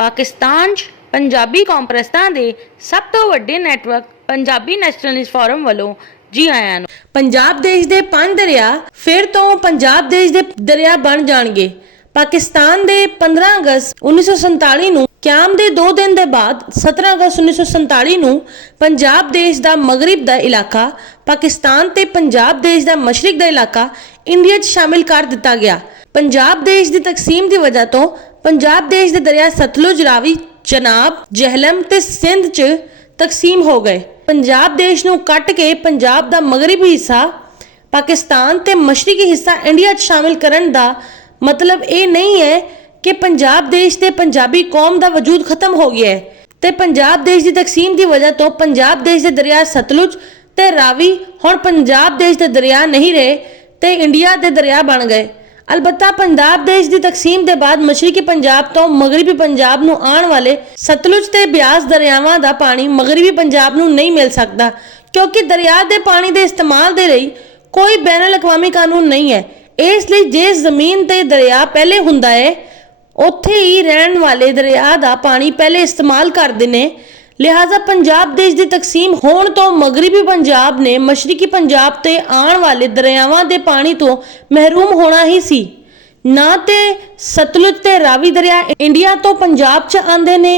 पाकिस्तान 'ਚ पंजाबी कॉन्फ्रेंसां दे सब तो वड्डे नैटवर्क पंजाबी नैशनलिस्ट फोरम वालों जी आयां नूं। पंजाब देश दे 5 दरिया फिर तो पंजाब देश दे दरिया बन जाणगे। पाकिस्तान दे 15 अगस्त 1947 ਨੂੰ क्याम दे 2 दिन दे बाद 17 अगस्त 1947 ਨੂੰ पंजाब देश ਦਾ मगरब ਦਾ इलाका पाकिस्तान ते पंजाब देश ਦਾ मशरक ਦਾ इलाका इंडिया 'ਚ शामिल कर दिता गया। पंजाब देश ਦੀ तकसीम ਦੀ वजह ਤੋਂ पंजाब देश ਦੇ दरिया सतलुज, रावी, चनाब, जहलम ते सिंध 'ਚ तकसीम हो गए। पंजाब देश ਨੂੰ ਕੱਟ ਕੇ पंजाब ਦਾ मगरबी हिस्सा पाकिस्तान ते मशरकी हिस्सा इंडिया 'ਚ शामिल ਕਰਨ ਦਾ मतलब ਇਹ नहीं है कि पंजाब देश ते पंजाबी कौम का वजूद खत्म हो गया है ते पंजाब देश की तकसीम की वजह तो पंजाब देश के दरिया सतलुज ते रावी हुण पंजाब देश के दरिया नहीं रहे ते इंडिया के दरिया बन गए। अलबत्ता पंजाब देश की तकसीम के बाद मशरकी पंजाब तो मगरबी पंजाब नूं आने वाले सतलुज ते ब्यास दरियावां दा पानी मगरबी पंजाब नूं नहीं मिल सकता क्योंकि दरिया के पानी के इस्तेमाल के लिए कोई बैनुल अक़वामी कानून नहीं है। इसलिए जिस जमीन ते दरिया पहले हुंदा है उत्थे ही रहन वाले दरिया का पानी पहले इस्तेमाल करते हैं। लिहाजा पंजाब देश की तकसीम होने तो मगरबी पंजाब ने मशरकी पंजाब ते आने वाले दरियावां के पानी तो महरूम होना ही सी। ना ते सतलुज ते रावी दरिया इंडिया तो पंजाब च आंदे ने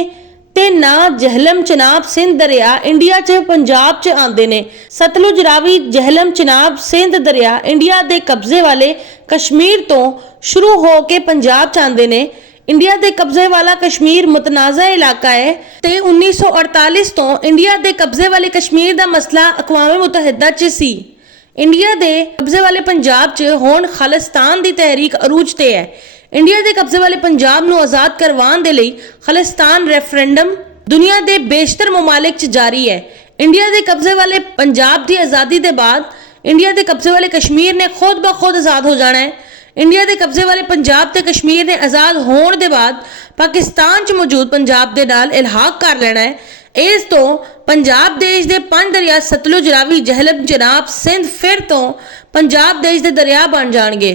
ते ना जहलम, चनाब, सिंध दरिया इंडिया च पंजाब च आंदे ने। सतलुज, रावी, जहलम, चनाब, सिंध दरिया इंडिया के कब्जे वाले कश्मीर तो शुरू हो के पंजाब च आंदे ने। इंडिया के कब्जे वाला कश्मीर मुतनाज़ा इलाका है ते 1948 तो इंडिया के कब्जे वाले कश्मीर का मसला अक़वाम मुतहदा च सी। इंडिया के कब्जे वाले पंजाब च हुण खालिस्तान की तहरीक अरूज ते है। इंडिया के कब्जे वाले पंजाब नूं आज़ाद करवाउण दे लई खालिस्तान रेफरेंडम दुनिया के बेशतर ममालिक च जारी है। इंडिया के कब्जे वाले पंजाब की आज़ादी के बाद इंडिया के कब्जे वाले कश्मीर ने खुद ब खुद आज़ाद हो जाना है। इंडिया के कब्जे वाले पंजाब ते कश्मीर ने आज़ाद होने के बाद पाकिस्तान च मौजूद पंजाब के नाल इल्हाक कर लेना है। इस तो पंजाब देश के 5 दरिया सतलुज, रावी, जहलम, चनाब, सिंध फिर तो पंजाब देश के दरिया बन जाएंगे।